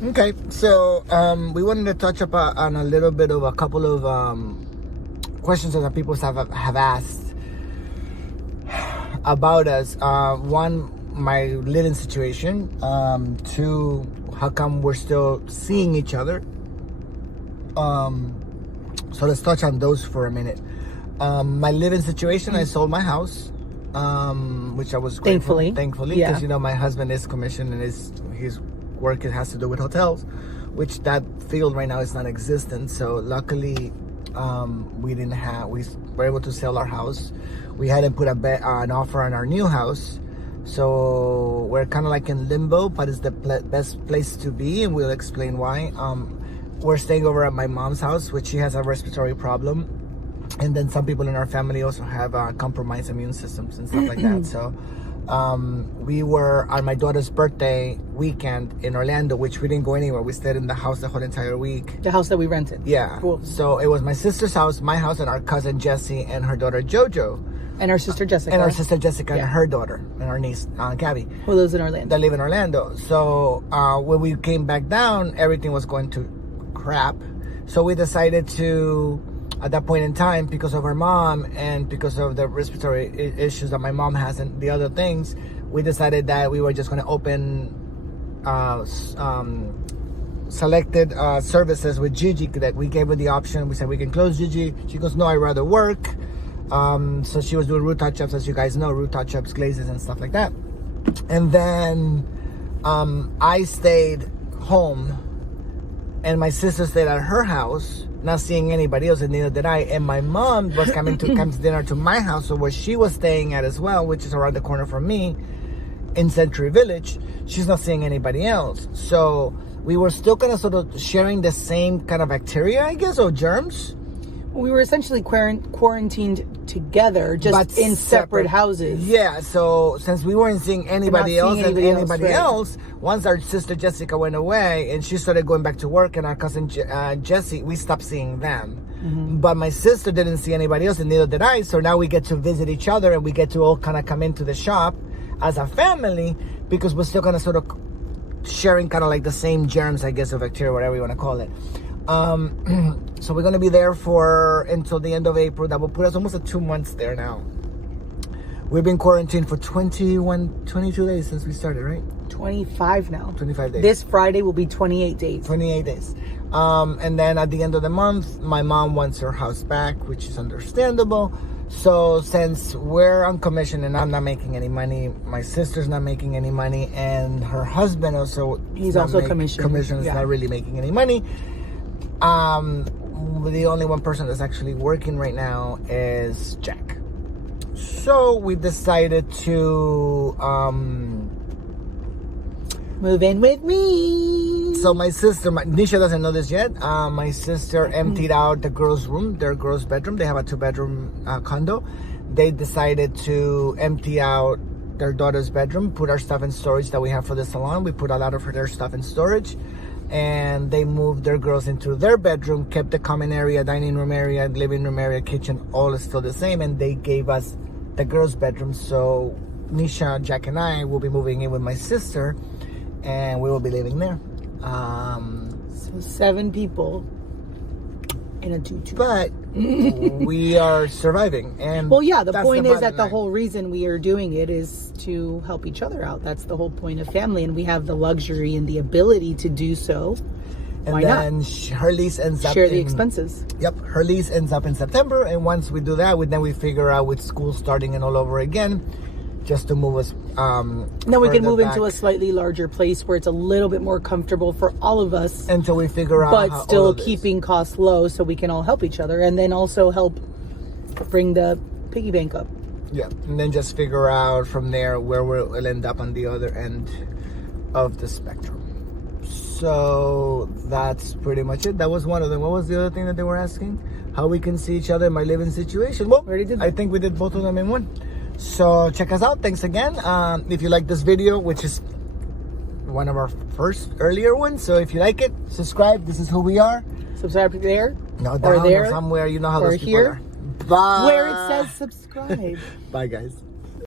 Okay, so we wanted to touch up on a little bit of a couple of questions that people have asked about us. One, my living situation. Two, how come we're still seeing each other? So let's touch on those for a minute. My living situation, I sold my house, which I was grateful, thankfully, because my husband is commissioned and his work has to do with hotels, which that field right now is non-existent. So luckily, we were able to sell our house. We hadn't put an offer on our new house, so we're kind of like in limbo, but it's the best place to be, and we'll explain why. We're staying over at my mom's house, which she has a respiratory problem. And then some people in our family also have compromised immune systems and stuff like that. So we were on my daughter's birthday weekend in Orlando, which we didn't go anywhere. We stayed in the house the whole entire week. The house that we rented. Yeah. Cool. So it was my sister's house, my house, and our cousin Jessie and her daughter Jojo. And our sister Jessica. And her daughter and our niece Gabby. Who lives in Orlando. That live in Orlando. So when we came back down, everything was going to crap. So we decided to, at that point in time, because of her mom and because of the respiratory issues that my mom has and the other things, we decided that we were just going to open selected services with Gigi, that we gave her the option. We said we can close Gigi. She goes, no, I'd rather work. So she was doing root touch-ups, as you guys know, root touch-ups, glazes and stuff like that. And then I stayed home, and my sister stayed at her house, not seeing anybody else, and neither did I. And my mom was come to dinner to my house, so where she was staying at as well, which is around the corner from me in Century Village. She's not seeing anybody else. So we were still kind of sort of sharing the same kind of bacteria, I guess, or germs. We were essentially quarantined together, just in separate houses. Yeah, so since we weren't seeing anybody else, once our sister Jessica went away and she started going back to work, and our cousin Jessie, we stopped seeing them. Mm-hmm. But my sister didn't see anybody else, and neither did I. So now we get to visit each other, and we get to all kind of come into the shop as a family, because we're still kind of sort of sharing kind of like the same germs, I guess, or bacteria, whatever you want to call it. So we're going to be there until the end of April. That will put us almost at 2 months there now. We've been quarantined for 22 days since we started, right? 25 now. 25 days. This Friday will be 28 days. 28 days. And then at the end of the month, my mom wants her house back, which is understandable. So since we're on commission and I'm not making any money, my sister's not making any money, and her husband also... He's also commissioned. Commission is not really making any money. The only one person that's actually working right now is Jack. So we decided to move in with me. So my sister, Nisha doesn't know this yet. My sister emptied out the girls' room, their girls' bedroom. They have a 2-bedroom condo. They decided to empty out their daughter's bedroom, put our stuff in storage that we have for the salon. We put a lot of their stuff in storage. And they moved their girls into their bedroom, kept the common area, dining room area, living room area, kitchen, all is still the same. And they gave us the girls' bedroom. So Nisha, Jack, and I will be moving in with my sister, and we will be living there. So 7 people in a tutu. But we are surviving. And well, yeah, the point is that the whole reason we are doing it is to help each other out. That's the whole point of family, and we have the luxury and the ability to do so. And why then not? Her lease ends up share the expenses. Yep, her lease ends up in September, and once we do that, then we figure out with school starting and all over again, just to move us. Then we can move into a slightly larger place where it's a little bit more comfortable for all of us, until we figure out. But still keeping costs low, so we can all help each other, and then also help bring the piggy bank up. Yeah, and then just figure out from there where we'll end up on the other end of the spectrum. So that's pretty much it. That was one of them. What was the other thing that they were asking? How we can see each other in my living situation? Well, I think we did both of them in one. So check us out. Thanks again. If you like this video, which is one of our earlier ones, so if you like it, subscribe. This is who we are. Subscribe there. No, down or somewhere. You know how those people are. Bye. Where it says subscribe. Bye, guys.